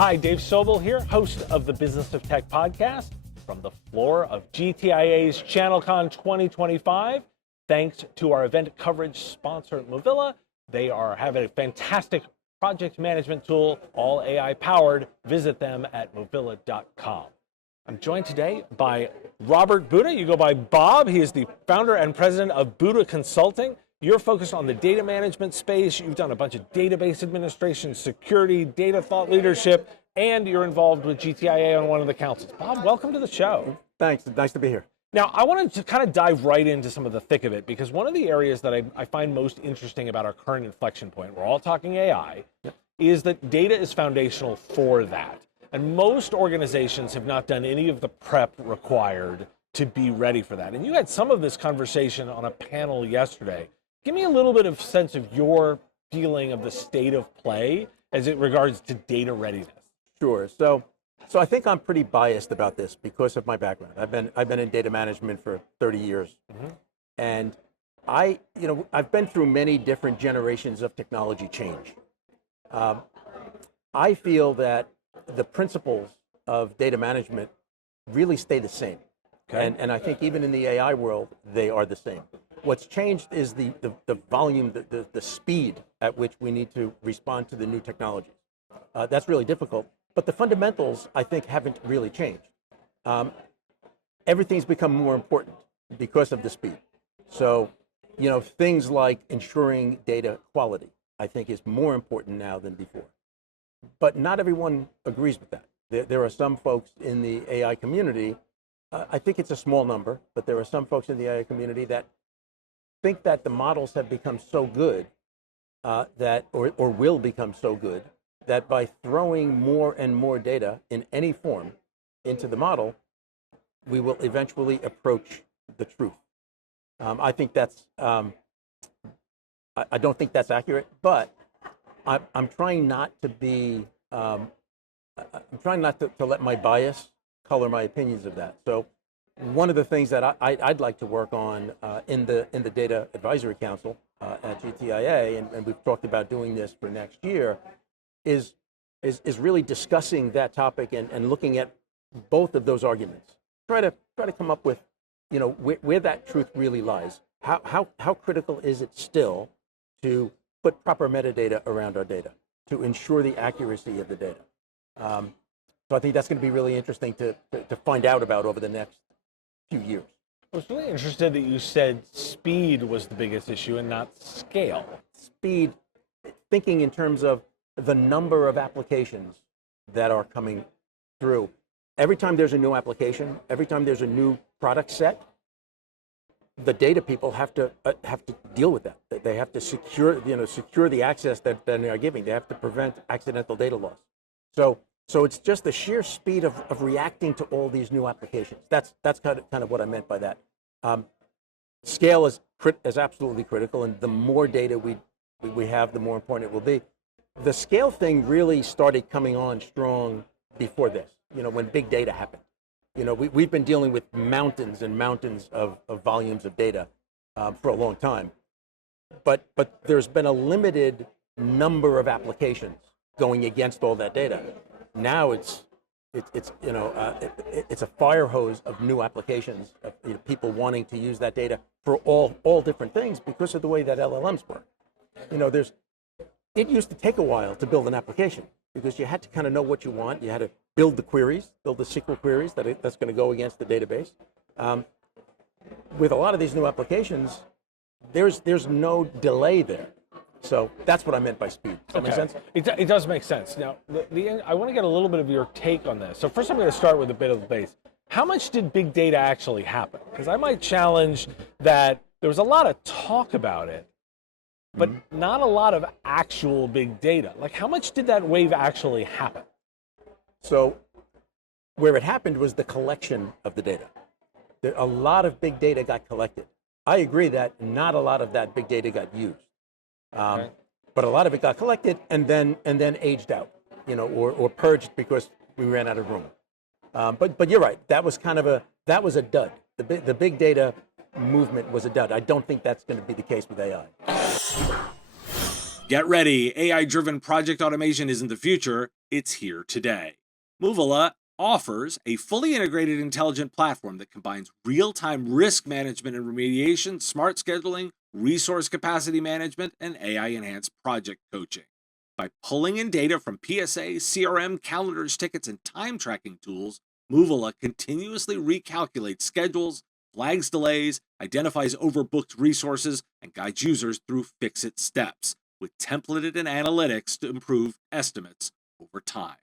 Hi, Dave Sobel here, host of the Business of Tech podcast from the floor of GTIA's ChannelCon 2025. Thanks to our event coverage sponsor, Movilla. They are having a fantastic project management tool, all AI powered. Visit them at movilla.com. I'm joined today by Robert Buda. You go by Bob. He is the founder and president of Buda Consulting. You're focused on the data management space. You've done a bunch of database administration, security, data thought leadership, and you're involved with GTIA on one of the councils. Bob, welcome to the show. Thanks. Nice to be here. Now, I wanted to kind of dive right into some of the thick of it, because one of the areas that I find most interesting about our current inflection point, we're all talking AI, is that data is foundational for that. And most organizations have not done any of the prep required to be ready for that. And you had some of this conversation on a panel yesterday. Give me a little bit of sense of your feeling of the state of play as it regards to data readiness. Sure. So I think I'm pretty biased about this because of my background. I've been in data management for 30 years, and I've been through many different generations of technology change. I feel that the principles of data management really stay the same, and I think even in the AI world they are the same. What's changed is the volume, the speed at which we need to respond to the new technologies. That's really difficult, but the fundamentals, I think, haven't really changed. Everything's become more important because of the speed. So, things like ensuring data quality, I think, is more important now than before. But not everyone agrees with that. There are some folks in the AI community, I think it's a small number, but there are some folks in the AI community that think that the models have become so good or will become so good that by throwing more and more data in any form into the model, we will eventually approach the truth. I think that's, I don't think that's accurate, but I'm trying not to be, I'm trying not to let my bias color my opinions of that. So one of the things that I'd like to work on in the Data Advisory Council at GTIA, and we've talked about doing this for next year, is really discussing that topic and looking at both of those arguments. Try to come up with, where that truth really lies. How critical is it still to put proper metadata around our data to ensure the accuracy of the data? So I think that's going to be really interesting to find out about over the next few years. I was really interested that you said speed was the biggest issue and not scale. Speed, thinking in terms of the number of applications that are coming through. Every time there's a new application, every time there's a new product set, the data people have to deal with that. They have to secure the access that they are giving. They have to prevent accidental data loss. So it's just the sheer speed of reacting to all these new applications. That's kind of what I meant by that. Scale is absolutely critical, and the more data we have, the more important it will be. The scale thing really started coming on strong before this. When big data happened. We've been dealing with mountains and mountains of volumes of data for a long time, but there's been a limited number of applications going against all that data. Now it's a fire hose of new applications of people wanting to use that data for all different things because of the way that LLMs work. It used to take a while to build an application because you had to kind of know what you want. You had to build the queries, build the SQL queries that's going to go against the database. With a lot of these new applications, there's no delay there. So that's what I meant by speed. Does that make sense? It does make sense. Now, I want to get a little bit of your take on this. So first I'm going to start with a bit of the base. How much did big data actually happen? Because I might challenge that there was a lot of talk about it, but not a lot of actual big data. Like, how much did that wave actually happen? So where it happened was the collection of the data. A lot of big data got collected. I agree that not a lot of that big data got used. But a lot of it got collected and then aged out, or purged because we ran out of room. But you're right. That was a dud. The big data movement was a dud. I don't think that's going to be the case with AI. Get ready, AI-driven project automation isn't the future, it's here today. Movila offers a fully integrated intelligent platform that combines real-time risk management and remediation, smart scheduling, resource capacity management, and AI-enhanced project coaching. By pulling in data from PSA, CRM, calendars, tickets, and time tracking tools, Movila continuously recalculates schedules, flags delays, identifies overbooked resources, and guides users through fix-it steps with templated and analytics to improve estimates over time.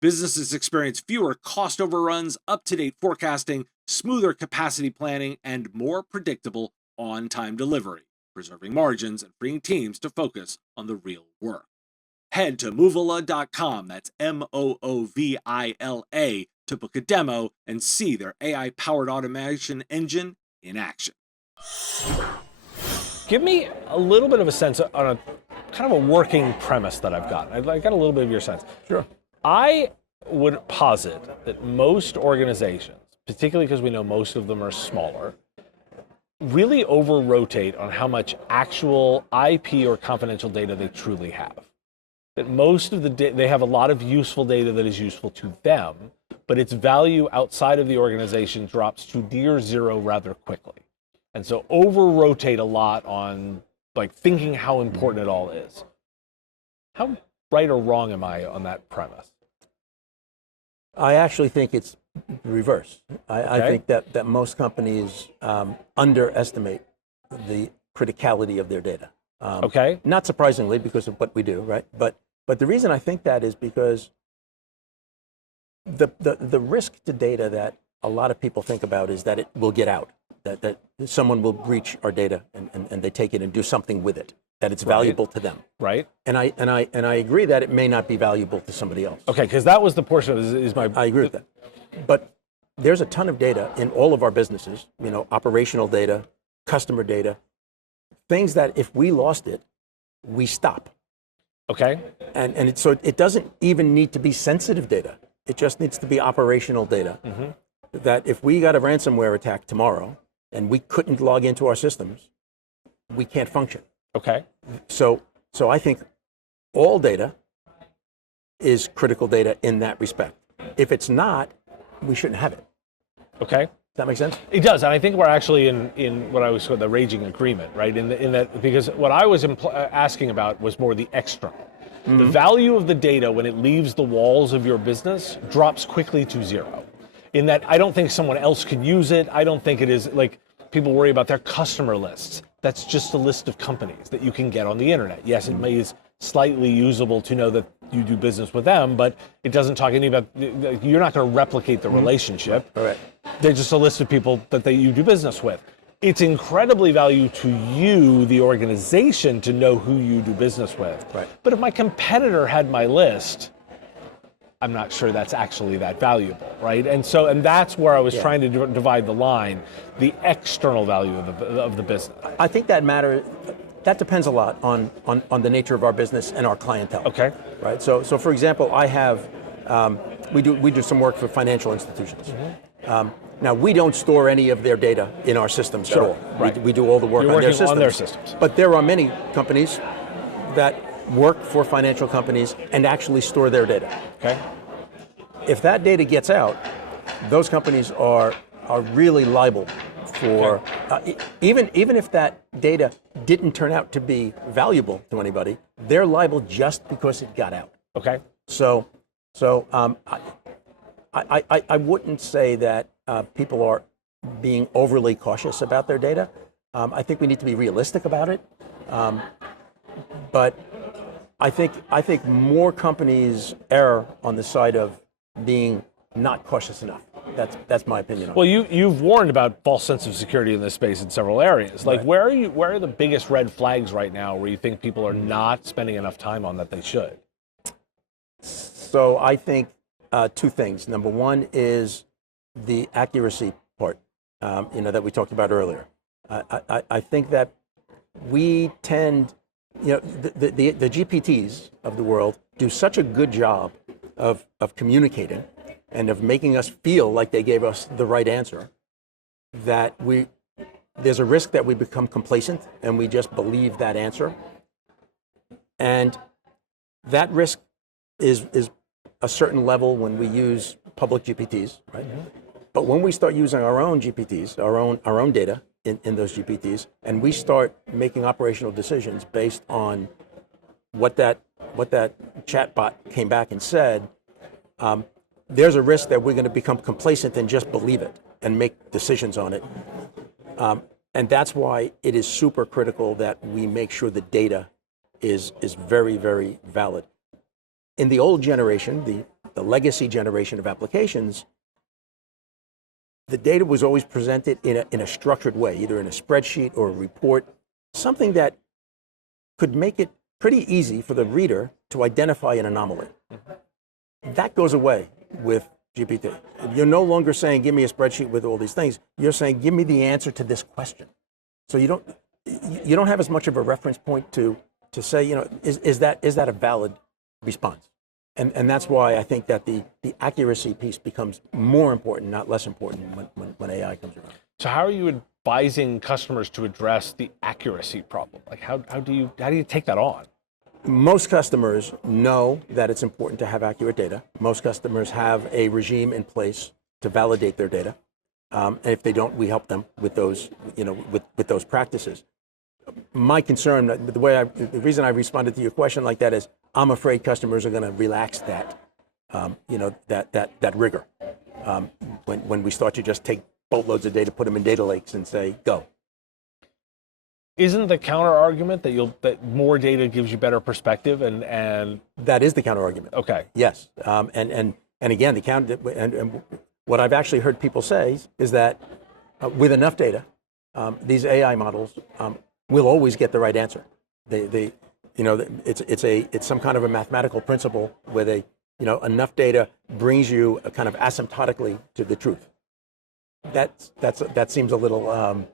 Businesses experience fewer cost overruns, up-to-date forecasting, smoother capacity planning, and more predictable on-time delivery, preserving margins and freeing teams to focus on the real work. Head to Movila.com, that's Moovila, to book a demo and see their AI-powered automation engine in action. Give me a little bit of a sense on a kind of a working premise that I've got. I got a little bit of your sense. Sure. I would posit that most organizations, particularly because we know most of them are smaller, really over-rotate on how much actual IP or confidential data they truly have. That most of they have a lot of useful data that is useful to them, but its value outside of the organization drops to near zero rather quickly. And so over-rotate a lot on like thinking how important it all is. How right or wrong am I on that premise? I actually think it's reverse. I think that most companies underestimate the criticality of their data. Not surprisingly because of what we do, right? But the reason I think that is because the risk to data that a lot of people think about is that it will get out, that someone will breach our data and they take it and do something with it, that it's valuable to them. Right. And I agree that it may not be valuable to somebody else. Okay, because that was the portion of I agree with that. But there's a ton of data in all of our businesses, operational data, customer data, things that if we lost it, we stop. Okay. And so it doesn't even need to be sensitive data. It just needs to be operational data. Mm-hmm. That if we got a ransomware attack tomorrow and we couldn't log into our systems, we can't function. Okay. So I think all data is critical data in that respect. If it's not, we shouldn't have it. Okay. Does that make sense? It does, and I think we're actually in what I was called the raging agreement, right? In that, because what I was asking about was more the external. Mm-hmm. The value of the data when it leaves the walls of your business drops quickly to zero. In that, I don't think someone else could use it. I don't think it is like people worry about their customer lists. That's just a list of companies that you can get on the internet. Yes, it may is slightly usable to know that you do business with them, but it doesn't talk any about, you're not going to replicate the relationship. All right. They're just a list of people that you do business with. It's incredibly valuable to you, the organization, to know who you do business with. Right. But if my competitor had my list, I'm not sure that's actually that valuable, right? And that's where I was trying to divide the line, the external value of the business. I think that matters. That depends a lot on the nature of our business and our clientele. Okay. Right. So for example, I have we do some work for financial institutions. Mm-hmm. Now we don't store any of their data in our systems at all. Right. We do all the work on their systems. But there are many companies that work for financial companies and actually store their data. Okay. If that data gets out, those companies are really liable for even if that data didn't turn out to be valuable to anybody, they're liable just because it got out. Okay. So I wouldn't say that people are being overly cautious about their data. I think we need to be realistic about it. But I think more companies err on the side of being not cautious enough. That's my opinion. Well, you've warned about false sense of security in this space in several areas. Like, right. Where are the biggest red flags right now where you think people are not spending enough time on that they should? So I think two things. Number one is the accuracy part, that we talked about earlier. I think that we tend, the GPTs of the world do such a good job of communicating and of making us feel like they gave us the right answer, that there's a risk that we become complacent and we just believe that answer. And that risk is a certain level when we use public GPTs, right? Mm-hmm. But when we start using our own GPTs, our own data in those GPTs, and we start making operational decisions based on what that chatbot came back and said, there's a risk that we're going to become complacent and just believe it and make decisions on it. And that's why it is super critical that we make sure the data is very, very valid. In the old generation, the legacy generation of applications, the data was always presented in a structured way, either in a spreadsheet or a report, something that could make it pretty easy for the reader to identify an anomaly. That goes away with GPT. You're no longer saying, give me a spreadsheet with all these things. You're saying, give me the answer to this question. So you don't have as much of a reference point to say, is that a valid response? And that's why I think that the accuracy piece becomes more important, not less important when AI comes around. So how are you advising customers to address the accuracy problem? Like how do you take that on? Most customers know that it's important to have accurate data. Most customers have a regime in place to validate their data. And if they don't, we help them with those, with those practices. My concern, the reason I responded to your question like that is, I'm afraid customers are going to relax that, that rigor. When we start to just take boatloads of data, put them in data lakes, and say, go. Isn't the counter argument that more data gives you better perspective and that is the counter argument? Okay. Yes, and again, the counter and what I've actually heard people say is that with enough data, these AI models will always get the right answer. It's some kind of a mathematical principle where enough data brings you kind of asymptotically to the truth. That seems a little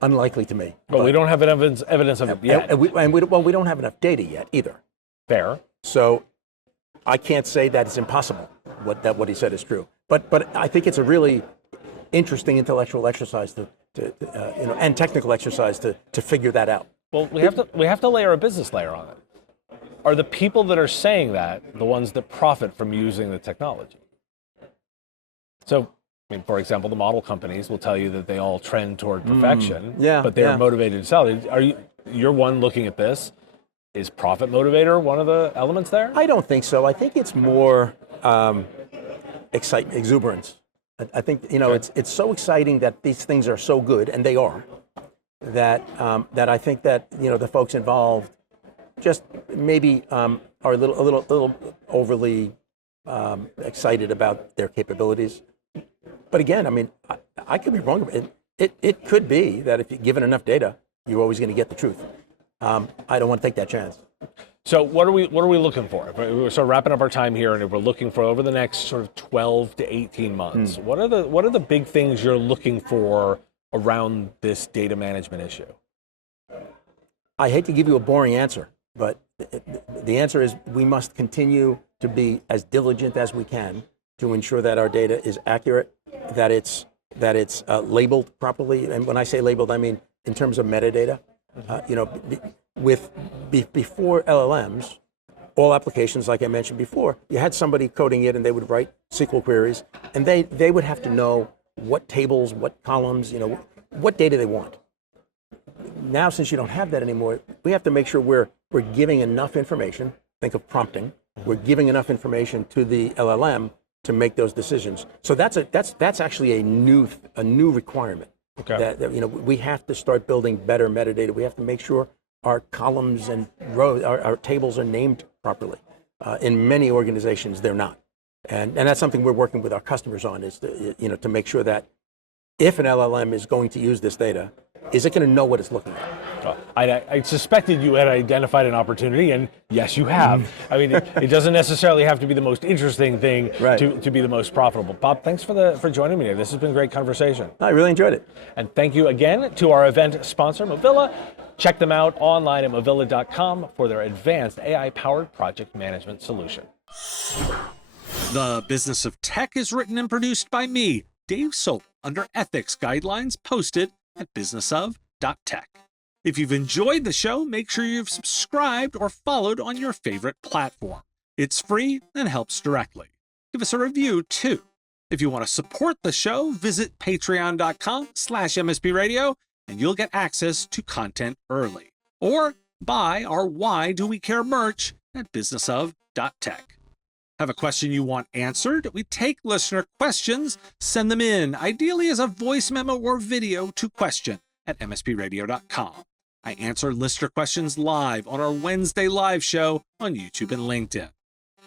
unlikely to me. But we don't have evidence of it yet. We don't have enough data yet either. Fair. So I can't say that it's impossible what he said is true. But I think it's a really interesting intellectual exercise and technical exercise to figure that out. Well, we have to layer a business layer on it. Are the people that are saying that the ones that profit from using the technology? So, for example, the model companies will tell you that they all trend toward perfection, but they are motivated to sell. You're one looking at this. Is profit motivator one of the elements there? I don't think so. I think it's more excitement, exuberance. I think it's so exciting that these things are so good, and they are. That I think that the folks involved just maybe are a little overly excited about their capabilities. But again, I could be wrong. It could be that if you're given enough data, you're always going to get the truth. I don't want to take that chance. So what are we looking for? We're sort of wrapping up our time here, and if we're looking for over the next sort of 12 to 18 months, what are the big things you're looking for around this data management issue? I hate to give you a boring answer, but the answer is we must continue to be as diligent as we can to ensure that our data is accurate, that it's labeled properly. And when I say labeled, I mean in terms of metadata. Before LLMs, all applications, like I mentioned before, you had somebody coding it and they would write SQL queries, and they would have to know what tables, what columns, what data they want. Now, since you don't have that anymore, we have to make sure we're giving enough information. Think of prompting. We're giving enough information to the LLM to make those decisions. So that's actually a new requirement. Okay. That we have to start building better metadata. We have to make sure our columns and rows, our tables are named properly. In many organizations, they're not. And that's something we're working with our customers on, is to make sure that if an LLM is going to use this data, is it going to know what it's looking at? I suspected you had identified an opportunity, and yes, you have. It doesn't necessarily have to be the most interesting thing to be the most profitable. Bob, thanks for joining me today. This has been a great conversation. I really enjoyed it. And thank you again to our event sponsor, Movilla. Check them out online at movilla.com for their advanced AI-powered project management solution. The Business of Tech is written and produced by me, Dave Sobel, under ethics guidelines posted at businessof.tech. If you've enjoyed the show, make sure you've subscribed or followed on your favorite platform. It's free and helps directly. Give us a review, too. If you want to support the show, visit patreon.com/MSPradio, and you'll get access to content early. Or buy our Why Do We Care merch at businessof.tech. Have a question you want answered? We take listener questions, send them in, ideally as a voice memo or video to question@mspradio.com. I answer listener questions live on our Wednesday live show on YouTube and LinkedIn.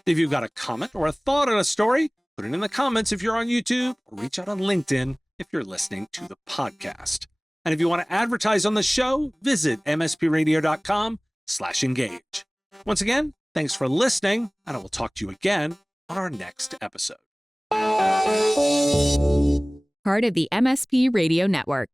If you've got a comment or a thought on a story, put it in the comments if you're on YouTube, or reach out on LinkedIn if you're listening to the podcast. And if you want to advertise on the show, visit mspradio.com/engage. Once again, thanks for listening, and I will talk to you again on our next episode. Part of the MSP Radio Network.